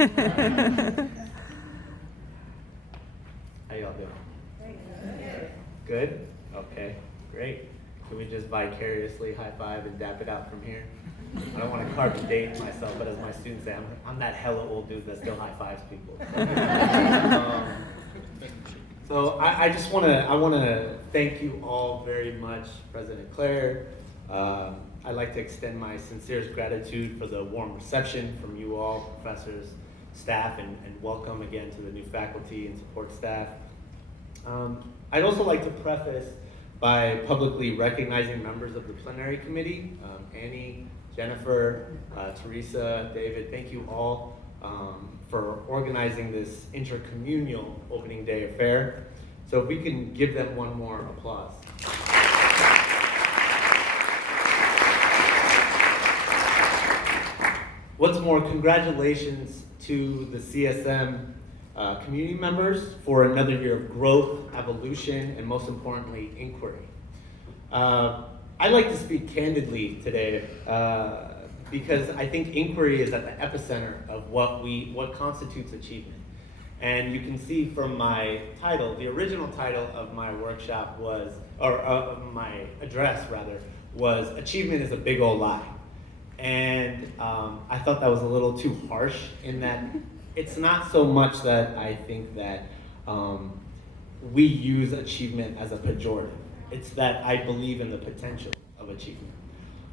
How y'all doing? Good? Okay, great. Can we just vicariously high five and dap it out from here? I don't want to carve a date myself, but as my students say, I'm that hella old dude that still high fives people. So I just want to thank you all very much, President Claire. I'd like to extend my sincerest gratitude for the warm reception from you all, professors, staff, and welcome again to the new faculty and support staff. I'd also like to preface by publicly recognizing members of the plenary committee, Annie, Jennifer, Teresa, David, thank you all for organizing this intercommunal opening day affair. So if we can give them one more applause. What's more, congratulations to the CSM community members for another year of growth, evolution, and most importantly, inquiry. I'd like to speak candidly today because I think inquiry is at the epicenter of what constitutes achievement. And you can see from my title, the original title of my workshop was, or of my address rather, was Achievement is a Big Ol' Lie. And I thought that was a little too harsh in that it's not so much that I think that we use achievement as a pejorative. It's that I believe in the potential of achievement.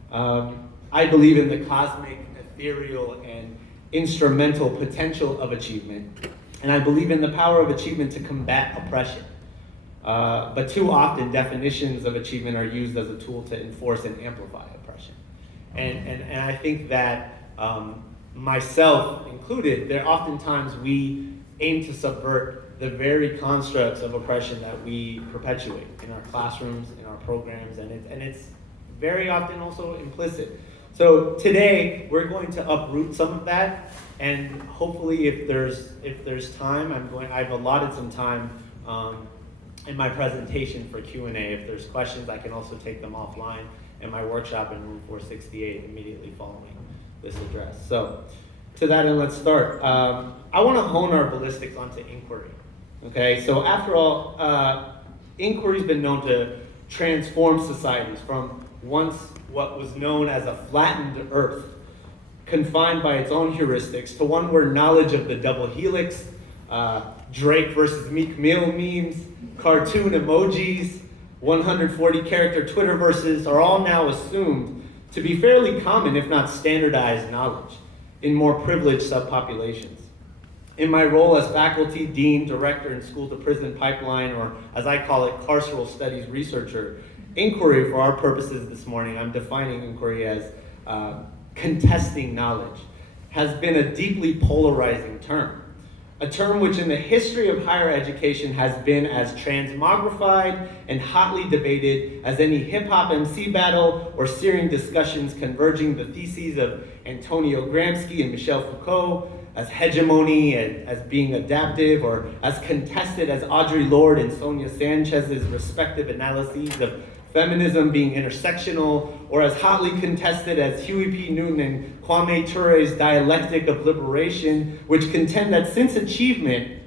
I believe in the cosmic, ethereal, and instrumental potential of achievement. And I believe in the power of achievement to combat oppression. But too often, definitions of achievement are used as a tool to enforce and amplify oppression. And I think that myself included, there oftentimes we aim to subvert the very constructs of oppression that we perpetuate in our classrooms, in our programs, and it's very often also implicit. So today we're going to uproot some of that, and hopefully if there's time, I've allotted some time in my presentation for Q&A. If there's questions, I can also take them offline in my workshop in room 468 immediately following this address. So to that end, let's start. I want to hone our ballistics onto inquiry. Okay, so after all, inquiry's been known to transform societies from once what was known as a flattened earth, confined by its own heuristics, to one where knowledge of the double helix, Drake versus Meek Mill memes, cartoon emojis, 140 character Twitter verses are all now assumed to be fairly common, if not standardized knowledge in more privileged subpopulations. In my role as faculty, dean, director in school to prison pipeline, or as I call it, carceral studies researcher, inquiry for our purposes this morning, I'm defining inquiry as contesting knowledge, has been a deeply polarizing term. A term which in the history of higher education has been as transmogrified and hotly debated as any hip-hop MC battle or searing discussions converging the theses of Antonio Gramsci and Michel Foucault, as hegemony and as being adaptive, or as contested as Audre Lorde and Sonia Sanchez's respective analyses of feminism being intersectional, or as hotly contested as Huey P. Newton and Kwame Ture's dialectic of liberation, which contend that since achievement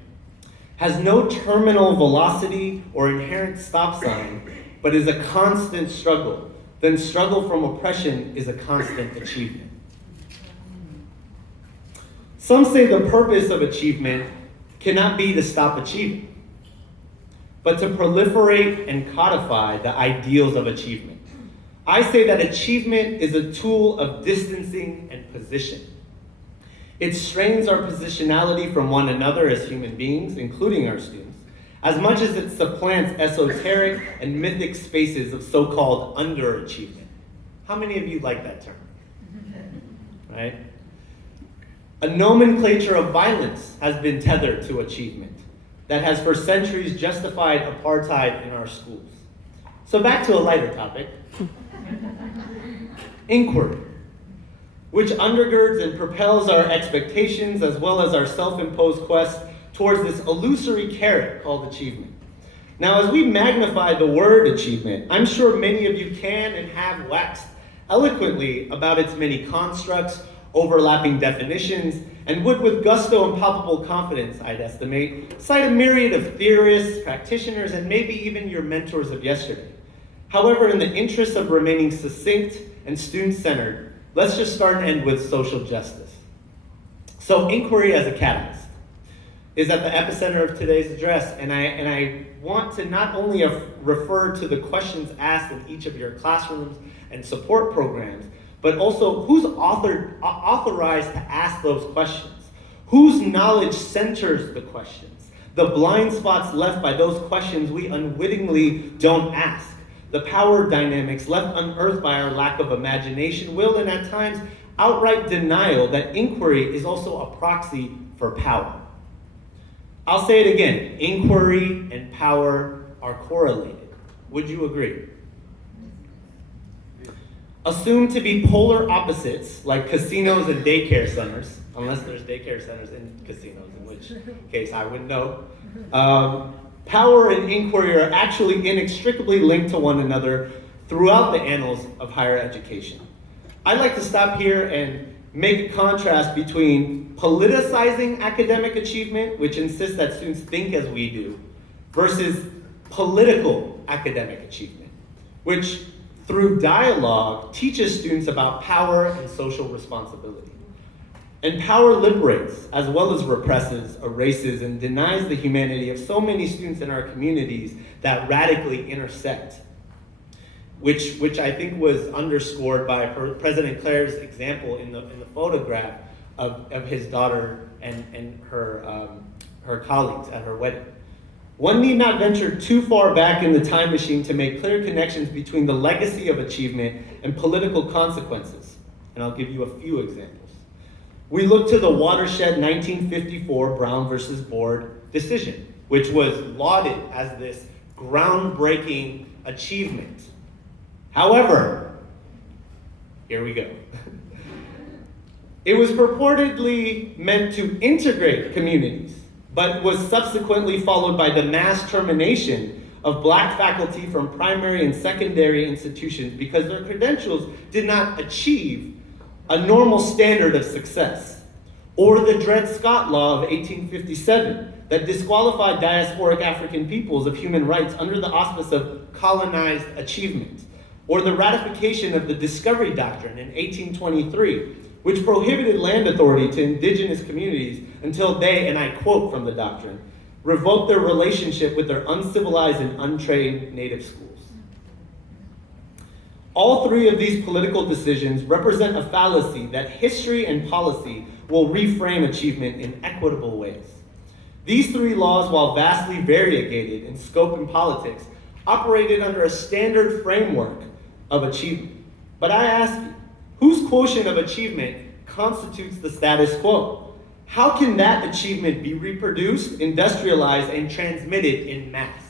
has no terminal velocity or inherent stop sign, but is a constant struggle, then struggle from oppression is a constant achievement. Some say the purpose of achievement cannot be to stop achieving, but to proliferate and codify the ideals of achievement. I say that achievement is a tool of distancing and position. It strains our positionality from one another as human beings, including our students, as much as it supplants esoteric and mythic spaces of so-called underachievement. How many of you like that term? Right? A nomenclature of violence has been tethered to achievement that has for centuries justified apartheid in our schools. So back to a lighter topic. Inquiry, which undergirds and propels our expectations as well as our self-imposed quest towards this illusory carrot called achievement. Now, as we magnify the word achievement, I'm sure many of you can and have waxed eloquently about its many constructs, overlapping definitions, and would with gusto and palpable confidence, I'd estimate, cite a myriad of theorists, practitioners, and maybe even your mentors of yesterday. However, in the interest of remaining succinct and student-centered, let's just start and end with social justice. So inquiry as a catalyst is at the epicenter of today's address, and I want to not only refer to the questions asked in each of your classrooms and support programs, but also who's authorized to ask those questions, whose knowledge centers the questions, the blind spots left by those questions we unwittingly don't ask, the power dynamics left unearthed by our lack of imagination, will, and at times, outright denial that inquiry is also a proxy for power. I'll say it again, inquiry and power are correlated. Would you agree? Assumed to be polar opposites, like casinos and daycare centers, unless there's daycare centers in casinos, in which case I wouldn't know. Power and inquiry are actually inextricably linked to one another throughout the annals of higher education. I'd like to stop here and make a contrast between politicizing academic achievement, which insists that students think as we do, versus political academic achievement, which through dialogue teaches students about power and social responsibility. And power liberates, as well as represses, erases, and denies the humanity of so many students in our communities that radically intersect, which I think was underscored by President Claire's example in the photograph of his daughter and her colleagues at her wedding. One need not venture too far back in the time machine to make clear connections between the legacy of achievement and political consequences, and I'll give you a few examples. We look to the watershed 1954 Brown versus Board decision, which was lauded as this groundbreaking achievement. However, here we go. It was purportedly meant to integrate communities, but was subsequently followed by the mass termination of Black faculty from primary and secondary institutions because their credentials did not achieve a normal standard of success, or the Dred Scott Law of 1857 that disqualified diasporic African peoples of human rights under the auspice of colonized achievement, or the ratification of the Discovery Doctrine in 1823, which prohibited land authority to indigenous communities until they, and I quote from the doctrine, revoked their relationship with their uncivilized and untrained native schools. All three of these political decisions represent a fallacy that history and policy will reframe achievement in equitable ways. These three laws, while vastly variegated in scope and politics, operated under a standard framework of achievement. But I ask you, whose quotient of achievement constitutes the status quo? How can that achievement be reproduced, industrialized, and transmitted in mass?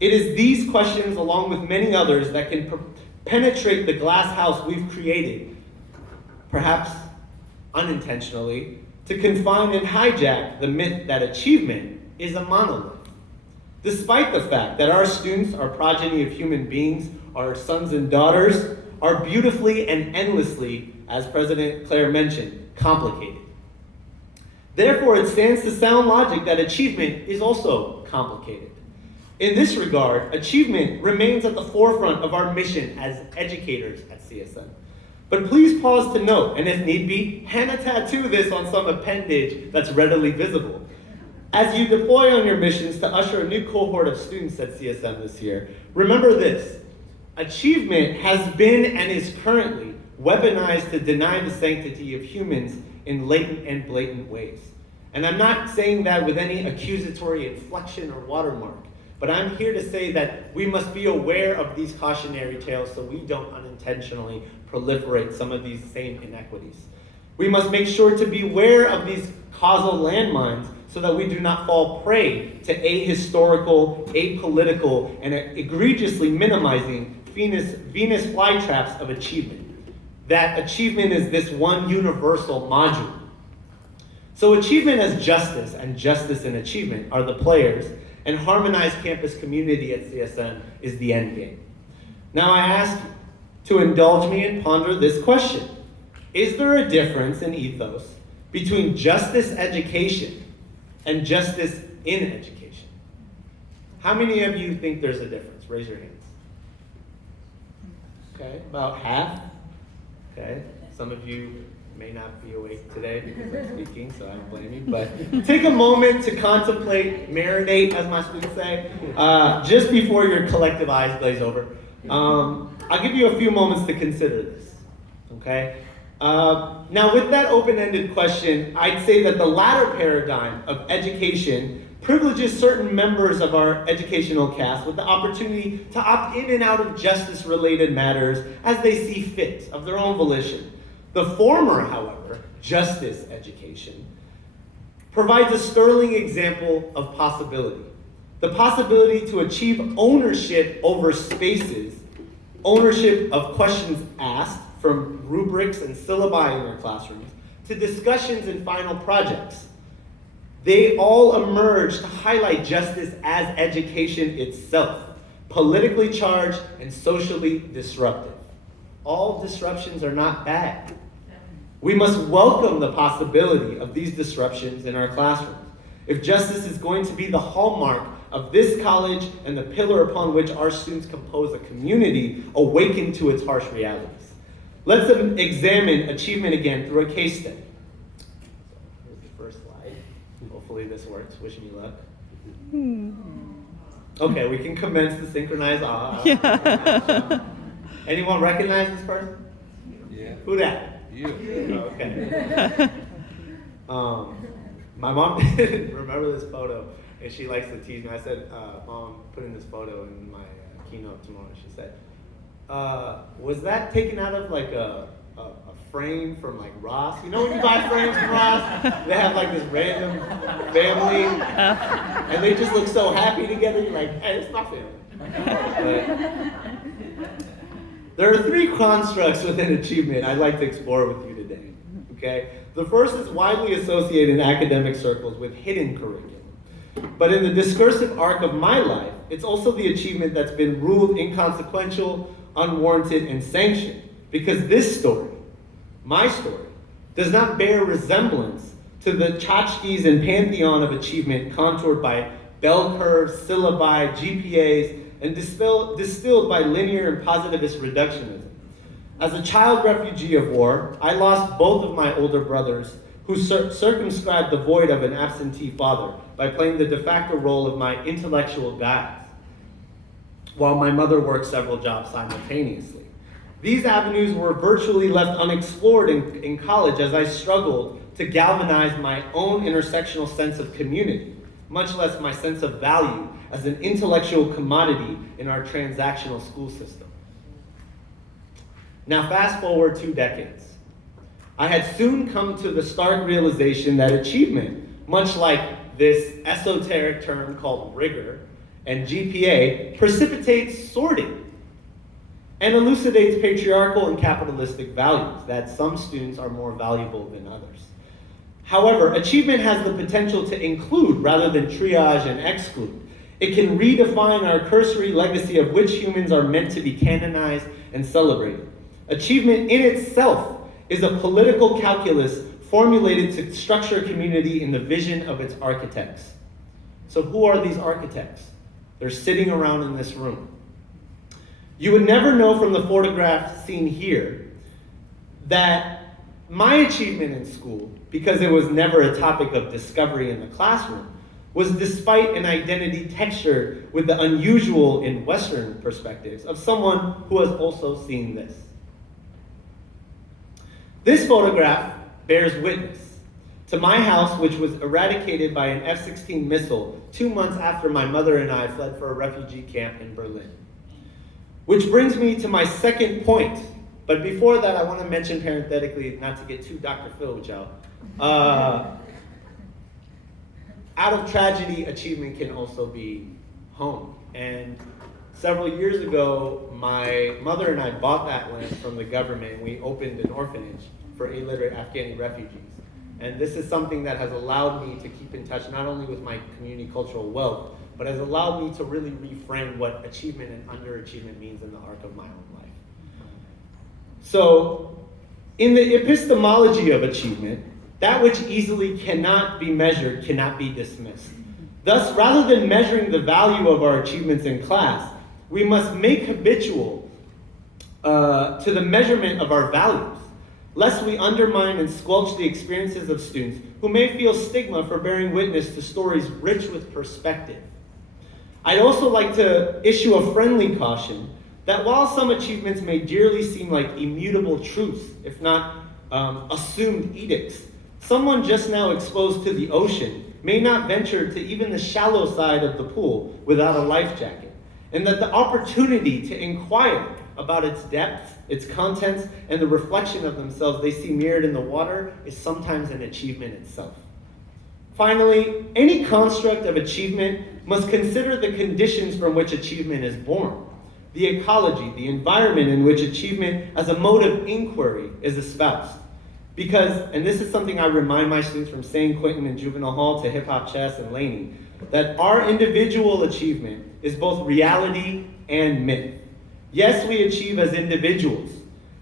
It is these questions, along with many others, that can penetrate the glass house we've created, perhaps unintentionally, to confine and hijack the myth that achievement is a monolith. Despite the fact that our students are progeny of human beings, our sons and daughters, are beautifully and endlessly, as President Claire mentioned, complicated. Therefore, it stands to sound logic that achievement is also complicated. In this regard, achievement remains at the forefront of our mission as educators at CSM. But please pause to note, and if need be, hand a tattoo this on some appendage that's readily visible. As you deploy on your missions to usher a new cohort of students at CSM this year, remember this: achievement has been and is currently weaponized to deny the sanctity of humans in latent and blatant ways. And I'm not saying that with any accusatory inflection or watermark, but I'm here to say that we must be aware of these cautionary tales so we don't unintentionally proliferate some of these same inequities. We must make sure to be aware of these causal landmines so that we do not fall prey to ahistorical, apolitical, and egregiously minimizing Venus flytraps of achievement. That achievement is this one universal module. So achievement as justice and justice and achievement are the players, and harmonized campus community at CSM is the end game. Now I ask you to indulge me and ponder this question. Is there a difference in ethos between justice education and justice in education? How many of you think there's a difference? Raise your hands. Okay, about half. Okay, some of you may not be awake today because I'm speaking, so I don't blame you. But take a moment to contemplate, marinate, as my students say, just before your collective eyes glaze over. I'll give you a few moments to consider this. Okay. Now, with that open-ended question, I'd say that the latter paradigm of education privileges certain members of our educational caste with the opportunity to opt in and out of justice-related matters as they see fit, of their own volition. The former, however, justice education, provides a sterling example of possibility. The possibility to achieve ownership over spaces, ownership of questions asked, from rubrics and syllabi in their classrooms, to discussions and final projects. They all emerge to highlight justice as education itself, politically charged and socially disruptive. All disruptions are not bad. We must welcome the possibility of these disruptions in our classrooms. If justice is going to be the hallmark of this college and the pillar upon which our students compose a community awakened to its harsh realities. Let's examine achievement again through a case study. Here's the first slide. Hopefully this works. Wish me luck. Okay, we can commence the synchronized Anyone recognize this person? Yeah. Who that? You. Okay. My mom didn't remember this photo, and she likes to tease me. I said, Mom, put in this photo in my keynote tomorrow. She said, was that taken out of like a frame from like Ross? You know when you buy frames from Ross? They have like this random family, and they just look so happy together. You're like, hey, it's my family. There are three constructs within achievement I'd like to explore with you today. Okay? The first is widely associated in academic circles with hidden curriculum. But in the discursive arc of my life, it's also the achievement that's been ruled inconsequential, unwarranted, and sanctioned. Because this story, my story, does not bear resemblance to the tchotchkes and pantheon of achievement contoured by bell curves, syllabi, GPAs, and distilled by linear and positivist reductionism. As a child refugee of war, I lost both of my older brothers who circumscribed the void of an absentee father by playing the de facto role of my intellectual guides, while my mother worked several jobs simultaneously. These avenues were virtually left unexplored in college as I struggled to galvanize my own intersectional sense of community, much less my sense of value as an intellectual commodity in our transactional school system. Now fast forward 2 decades. I had soon come to the stark realization that achievement, much like this esoteric term called rigor and GPA, precipitates sorting and elucidates patriarchal and capitalistic values, that some students are more valuable than others. However, achievement has the potential to include rather than triage and exclude. It can redefine our cursory legacy of which humans are meant to be canonized and celebrated. Achievement in itself is a political calculus formulated to structure a community in the vision of its architects. So who are these architects? They're sitting around in this room. You would never know from the photograph seen here that my achievement in school, because it was never a topic of discovery in the classroom, was despite an identity textured with the unusual in Western perspectives of someone who has also seen this. This photograph bears witness to my house, which was eradicated by an F-16 missile 2 months after my mother and I fled for a refugee camp in Berlin. Which brings me to my second point. But before that, I want to mention parenthetically, not to get too Dr. Phil with y'all, out of tragedy, achievement can also be home. And several years ago, my mother and I bought that land from the government. We opened an orphanage for illiterate Afghani refugees. And this is something that has allowed me to keep in touch not only with my community cultural wealth, but has allowed me to really reframe what achievement and underachievement means in the arc of my own life. So, In the epistemology of achievement, that which easily cannot be measured cannot be dismissed. Thus, rather than measuring the value of our achievements in class, we must make habitual to the measurement of our values, lest we undermine and squelch the experiences of students who may feel stigma for bearing witness to stories rich with perspective. I'd also like to issue a friendly caution that while some achievements may dearly seem like immutable truths, if not assumed edicts, someone just now exposed to the ocean may not venture to even the shallow side of the pool without a life jacket, and that the opportunity to inquire about its depth, its contents, and the reflection of themselves they see mirrored in the water is sometimes an achievement itself. Finally, any construct of achievement must consider the conditions from which achievement is born, the ecology, the environment in which achievement as a mode of inquiry is espoused. Because, and this is something I remind my students from San Quentin and Juvenile Hall to Hip Hop Chess and Laney, that our individual achievement is both reality and myth. Yes, we achieve as individuals,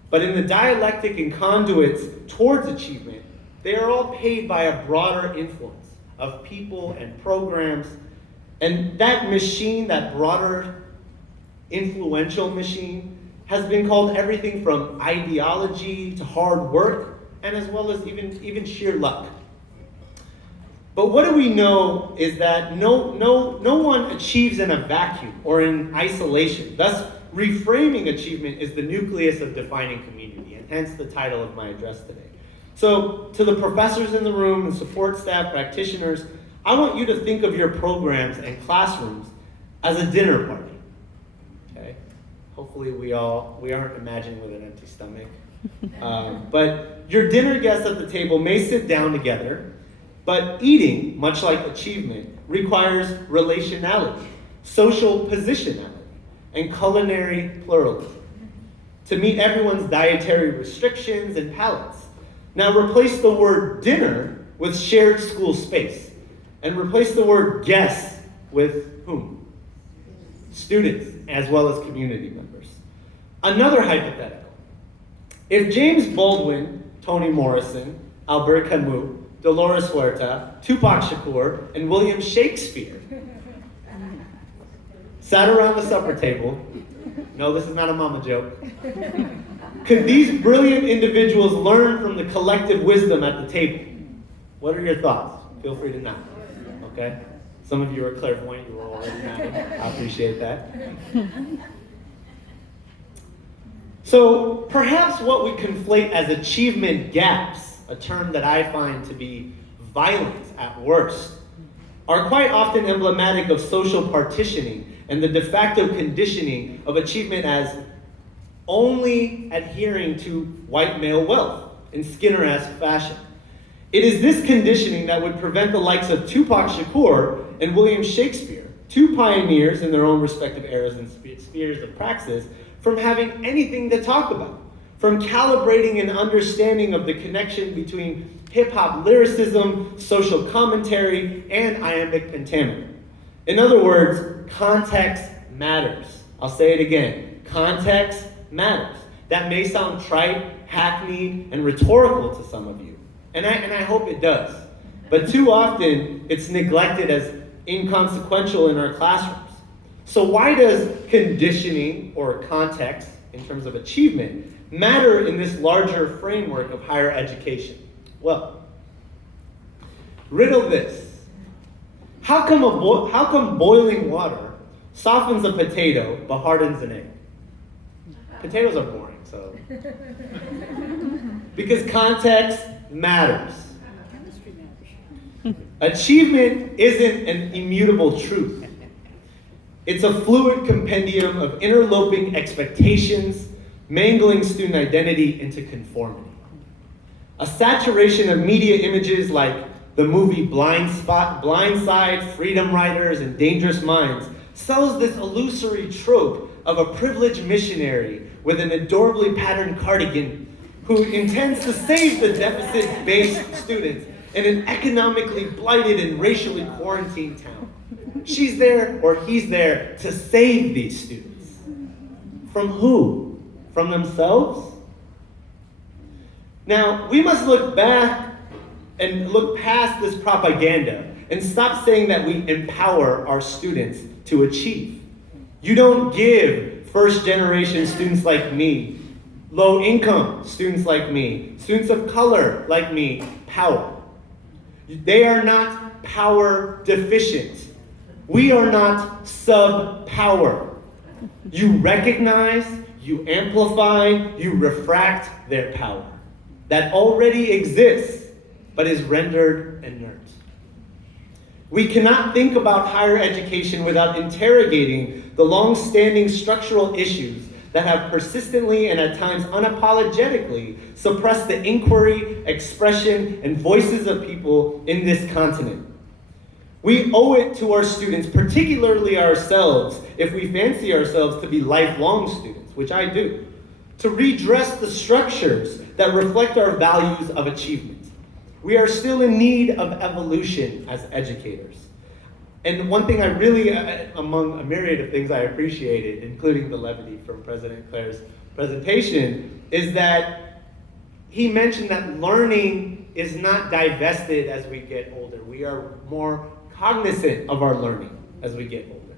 but in the dialectic and conduits towards achievement, they are all paid by a broader influence of people and programs. And that machine, that broader influential machine, has been called everything from ideology to hard work, and as well as even sheer luck. But what do we know is that no one achieves in a vacuum or in isolation. Thus, reframing achievement is the nucleus of defining community, and hence the title of my address today. So, to the professors in the room and support staff, practitioners, I want you to think of your programs and classrooms as a dinner party. Okay? Hopefully we aren't imagining with an empty stomach. But your dinner guests at the table may sit down together, but eating, much like achievement, requires relationality, social positionality, and culinary pluralism to meet everyone's dietary restrictions and palates. Now replace the word dinner with shared school space, and replace the word guests with whom? Students, as well as community members. Another hypothetical. If James Baldwin, Toni Morrison, Albert Camus, Dolores Huerta, Tupac Shakur, and William Shakespeare sat around the supper table, no, this is not a mama joke, could these brilliant individuals learn from the collective wisdom at the table? What are your thoughts? Feel free to nod, okay? Some of you are clairvoyant, you were already nodding. I appreciate that. So perhaps what we conflate as achievement gaps, a term that I find to be violent at worst, are quite often emblematic of social partitioning and the de facto conditioning of achievement as only adhering to white male wealth in Skinner-esque fashion. It is this conditioning that would prevent the likes of Tupac Shakur and William Shakespeare, two pioneers in their own respective eras and spheres of praxis, from having anything to talk about, from calibrating an understanding of the connection between hip-hop lyricism, social commentary, and iambic pentameter. In other words, context matters. I'll say it again. Context matters. That may sound trite, hackneyed, and rhetorical to some of you, and I hope it does. But too often, it's neglected as inconsequential in our classrooms. So why does conditioning or context, in terms of achievement, matter in this larger framework of higher education? Well, riddle this. How come boiling water softens a potato but hardens an egg? Potatoes are boring, so. Because context matters. Achievement isn't an immutable truth. It's a fluid compendium of interloping expectations, mangling student identity into conformity. A saturation of media images like the movie Blindside, Freedom Riders, and Dangerous Minds sells this illusory trope of a privileged missionary with an adorably patterned cardigan who intends to save the deficit-based students in an economically blighted and racially quarantined town. She's there, or he's there, to save these students. From who? From themselves? Now, we must look back and look past this propaganda and stop saying that we empower our students to achieve. You don't give first-generation students like me, low-income students like me, students of color like me, power. They are not power deficient. We are not sub-power. You recognize, you amplify, you refract their power that already exists, but is rendered inert. We cannot think about higher education without interrogating the long-standing structural issues that have persistently and at times unapologetically suppressed the inquiry, expression, and voices of people in this continent. We owe it to our students, particularly ourselves, if we fancy ourselves to be lifelong students, which I do, to redress the structures that reflect our values of achievement. We are still in need of evolution as educators. And one thing I really, among a myriad of things I appreciated, including the levity from President Claire's presentation, is that he mentioned that learning is not divested as we get older. We are more cognizant of our learning as we get older,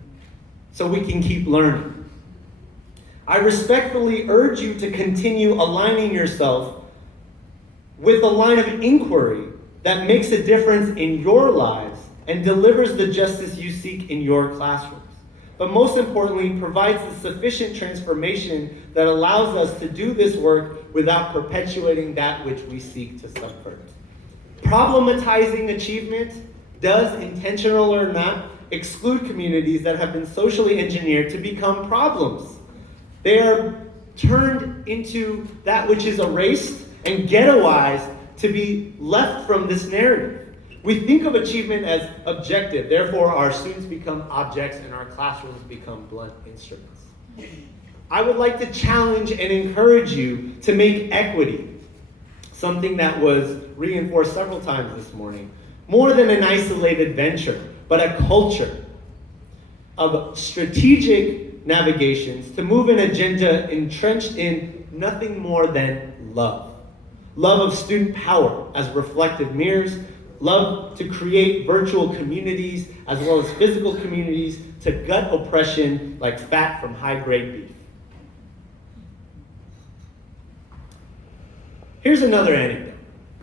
so we can keep learning. I respectfully urge you to continue aligning yourself with a line of inquiry that makes a difference in your lives and delivers the justice you seek in your classrooms. But most importantly, provides the sufficient transformation that allows us to do this work without perpetuating that which we seek to subvert. Problematizing achievement does, intentional or not, exclude communities that have been socially engineered to become problems. They are turned into that which is erased and ghettoized to be left from this narrative. We think of achievement as objective, therefore our students become objects and our classrooms become blunt instruments. I would like to challenge and encourage you to make equity, something that was reinforced several times this morning, more than an isolated venture, but a culture of strategic navigations to move an agenda entrenched in nothing more than love. Love of student power as reflective mirrors, love to create virtual communities as well as physical communities to gut oppression like fat from high-grade beef. Here's another anecdote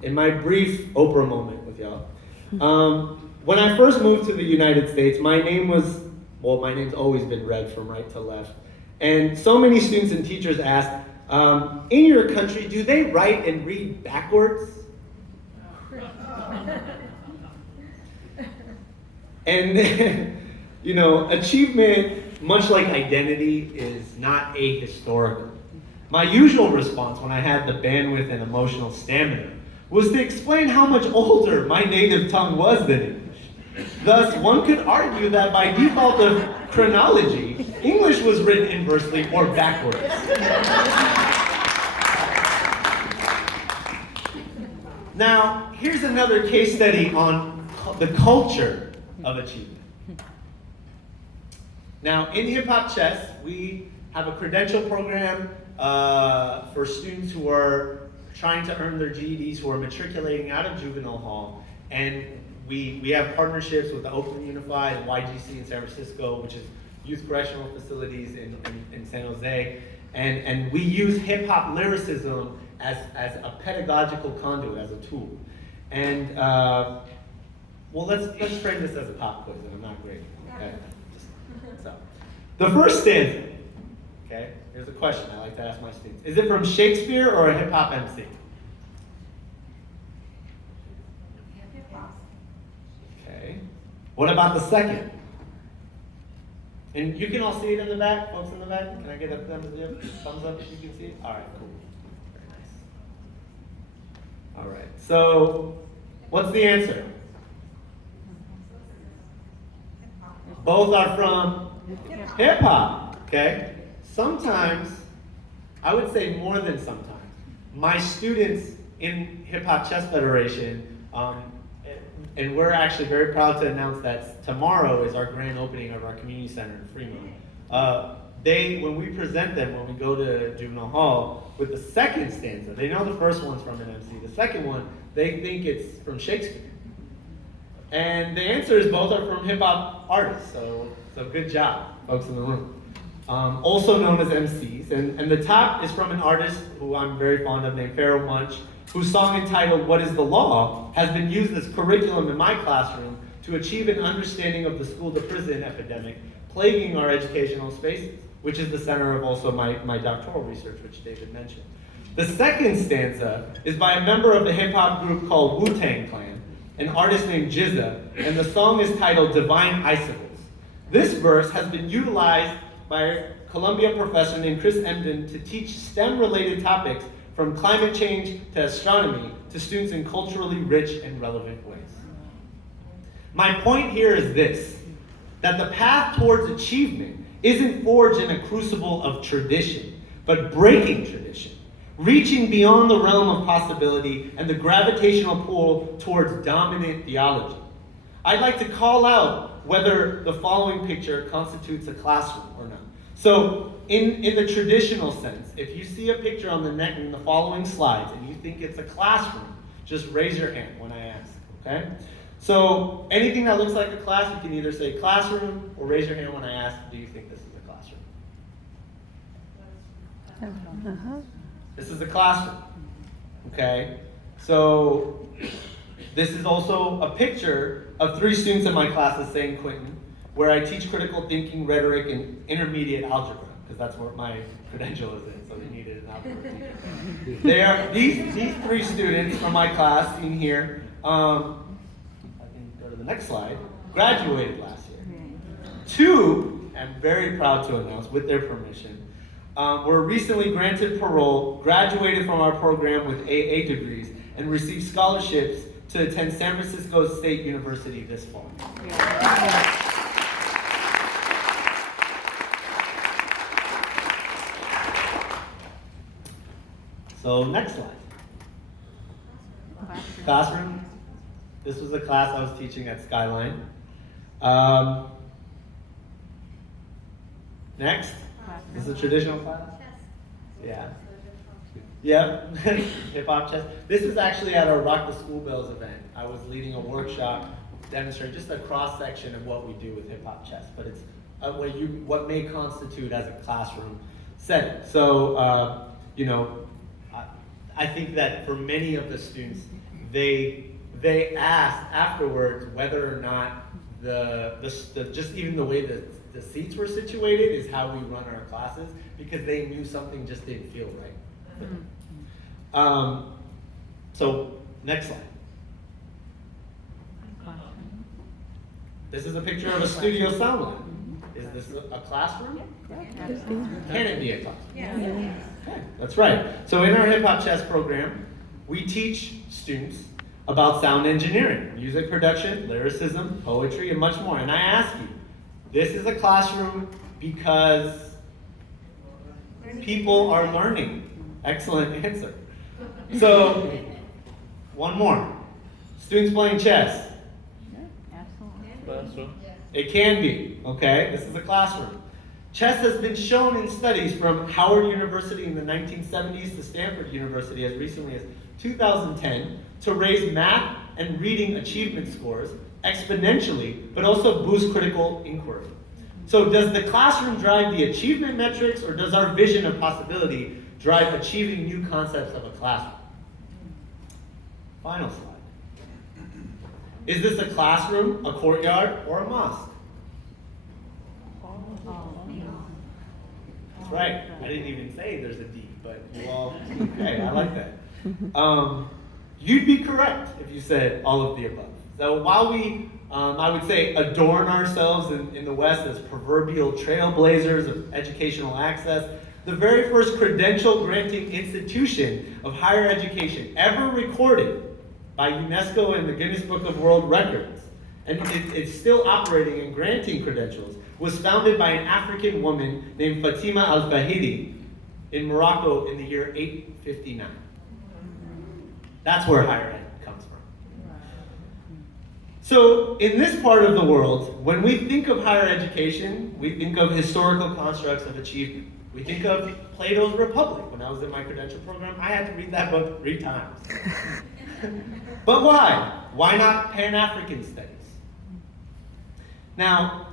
in my brief Oprah moment with y'all. When I first moved to the United States, my name's always been read from right to left. And so many students and teachers asked, in your country, do they write and read backwards? And, achievement, much like identity, is not ahistorical. My usual response when I had the bandwidth and emotional stamina was to explain how much older my native tongue was than English. Thus, one could argue that by default of chronology, English was written inversely or backwards. Now, here's another case study on the culture of achievement. Now, in Hip Hop Chess, we have a credential program for students who are trying to earn their GEDs, who are matriculating out of juvenile hall, and we have partnerships with the Oakland Unified, YGC in San Francisco, which is youth correctional facilities in San Jose, and we use hip hop lyricism as a pedagogical conduit, as a tool. And let's frame this as a pop quiz, and I'm not great. Okay? So, the first stanza. Okay, here's a question I like to ask my students. Is it from Shakespeare or a hip hop MC? Okay. What about the second? And you can all see it in the back, folks in the back? Can I get a thumbs up if you can see it? All right, cool. Very nice. All right, so what's the answer? Both are from hip hop, okay? Sometimes, I would say more than sometimes, my students in Hip Hop Chess Federation, and we're actually very proud to announce that tomorrow is our grand opening of our community center in Fremont. when we present them, when we go to juvenile hall, with the second stanza, they know the first one's from an MC. The second one, they think it's from Shakespeare. And the answer is both are from hip-hop artists, so good job, folks in the room. Also known as MCs, and the top is from an artist who I'm very fond of named Pharaoh Munch, whose song entitled What is the Law has been used as curriculum in my classroom to achieve an understanding of the school-to-prison epidemic plaguing our educational spaces, which is the center of also my doctoral research, which David mentioned. The second stanza is by a member of the hip-hop group called Wu-Tang Clan, an artist named Jizza, and the song is titled Divine Icicles. This verse has been utilized by a Columbia professor named Chris Emden to teach STEM-related topics from climate change to astronomy to students in culturally rich and relevant ways. My point here is this, that the path towards achievement isn't forged in a crucible of tradition, but breaking tradition, reaching beyond the realm of possibility and the gravitational pull towards dominant theology. I'd like to call out whether the following picture constitutes a classroom or not. So, in the traditional sense, if you see a picture on the net in the following slides and you think it's a classroom, just raise your hand when I ask, okay? So, anything that looks like a class, you can either say classroom or raise your hand when I ask, do you think this is a classroom? This is a classroom, okay? So, this is also a picture of 3 students in my class at St. Quentin, where I teach critical thinking, rhetoric, and intermediate algebra, because that's what my credential is in, so they needed an algebra teacher. They are, these 3 students from my class, seen here, I can go to the next slide, graduated last year. 2, I'm very proud to announce, with their permission, were recently granted parole, graduated from our program with AA degrees, and received scholarships to attend San Francisco State University this fall. So next slide. Classroom. This was a class I was teaching at Skyline. Next. This is a traditional class? Yeah. Yep, hip hop chess. This is actually at our Rock the School Bells event. I was leading a workshop demonstrating just a cross section of what we do with hip hop chess, but it's what may constitute as a classroom setting. So, you know, I think that for many of the students, they asked afterwards whether or not just even the way that the seats were situated is how we run our classes, because they knew something just didn't feel right. So, next slide. This is a picture of a studio sound line. Is this a classroom? Can it be a classroom? Yeah. Okay, that's right. So in our hip hop chess program, we teach students about sound engineering, music production, lyricism, poetry, and much more. And I ask you, this is a classroom because people are learning. Excellent answer. So, one more. Students playing chess. Classroom. It can be, okay? This is a classroom. Chess has been shown in studies from Howard University in the 1970s to Stanford University as recently as 2010 to raise math and reading achievement scores exponentially, but also boost critical inquiry. So does the classroom drive the achievement metrics, or does our vision of possibility drive achieving new concepts of a classroom? Final slide. Is this a classroom, a courtyard, or a mosque? That's right. I didn't even say there's a D, but you all, okay, I like that. You'd be correct if you said all of the above. So while we, I would say, adorn ourselves in the West as proverbial trailblazers of educational access, the very first credential granting institution of higher education ever recorded by UNESCO and the Guinness Book of World Records, and it's still operating and granting credentials, was founded by an African woman named Fatima Al-Fahidi in Morocco in the year 859. That's where higher ed comes from. So in this part of the world, when we think of higher education, we think of historical constructs of achievement. We think of Plato's Republic. When I was in my credential program, I had to read that book 3 times. But why? Why not Pan-African studies? Now,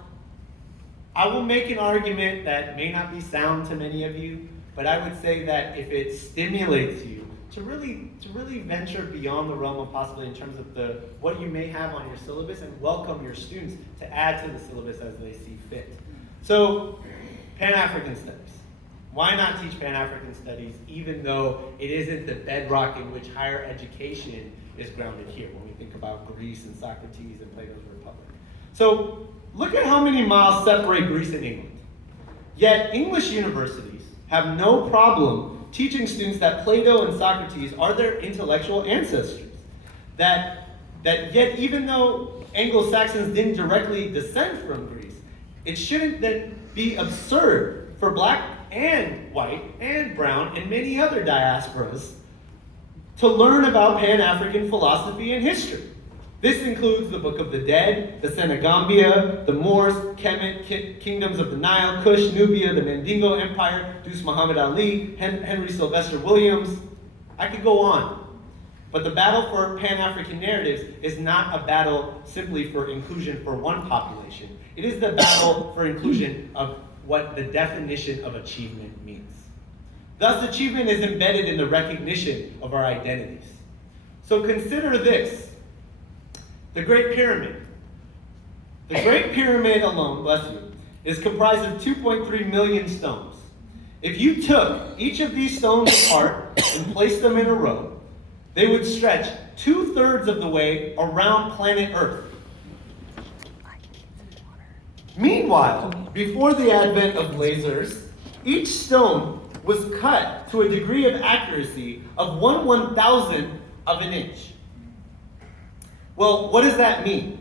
I will make an argument that may not be sound to many of you, but I would say that if it stimulates you to really venture beyond the realm of possibility in terms of what you may have on your syllabus and welcome your students to add to the syllabus as they see fit. So, Pan-African studies. Why not teach Pan-African studies even though it isn't the bedrock in which higher education is grounded here when we think about Greece and Socrates and Plato's Republic? So, look at how many miles separate Greece and England. Yet, English universities have no problem teaching students that Plato and Socrates are their intellectual ancestors. That yet, even though Anglo-Saxons didn't directly descend from Greece, it shouldn't then be absurd for black and white and brown and many other diasporas to learn about Pan-African philosophy and history. This includes the Book of the Dead, the Senegambia, the Moors, Kemet, Kingdoms of the Nile, Kush, Nubia, the Mandingo Empire, Deuce Muhammad Ali, Henry Sylvester Williams. I could go on. But the battle for Pan-African narratives is not a battle simply for inclusion for one population. It is the battle for inclusion of what the definition of achievement means. Thus, achievement is embedded in the recognition of our identities. So consider this. The Great Pyramid. The Great Pyramid alone, bless you, is comprised of 2.3 million stones. If you took each of these stones apart and placed them in a row, they would stretch 2/3 of the way around planet Earth. Meanwhile, before the advent of lasers, each stone was cut to a degree of accuracy of 1/1000th of an inch. Well, what does that mean?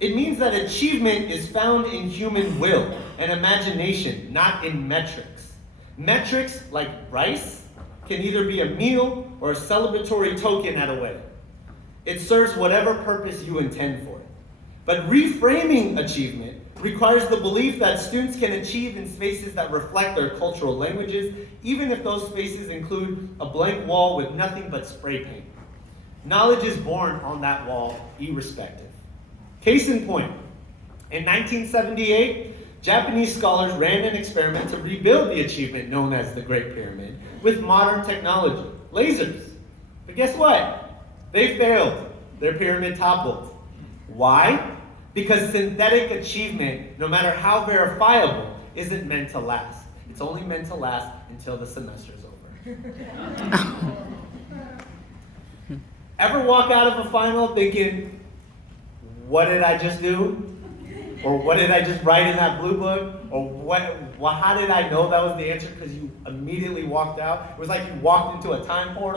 It means that achievement is found in human will and imagination, not in metrics. Metrics, like rice, can either be a meal or a celebratory token at a wedding. It serves whatever purpose you intend for it. But reframing achievement requires the belief that students can achieve in spaces that reflect their cultural languages, even if those spaces include a blank wall with nothing but spray paint. Knowledge is born on that wall, irrespective. Case in point, in 1978, Japanese scholars ran an experiment to rebuild the achievement known as the Great Pyramid with modern technology, lasers. But guess what? They failed. Their pyramid toppled. Why? Because synthetic achievement, no matter how verifiable, isn't meant to last. It's only meant to last until the semester's over. Ever walk out of a final thinking, what did I just do? Or what did I just write in that blue book? Or how did I know that was the answer? Because you immediately walked out. It was like you walked into a time portal.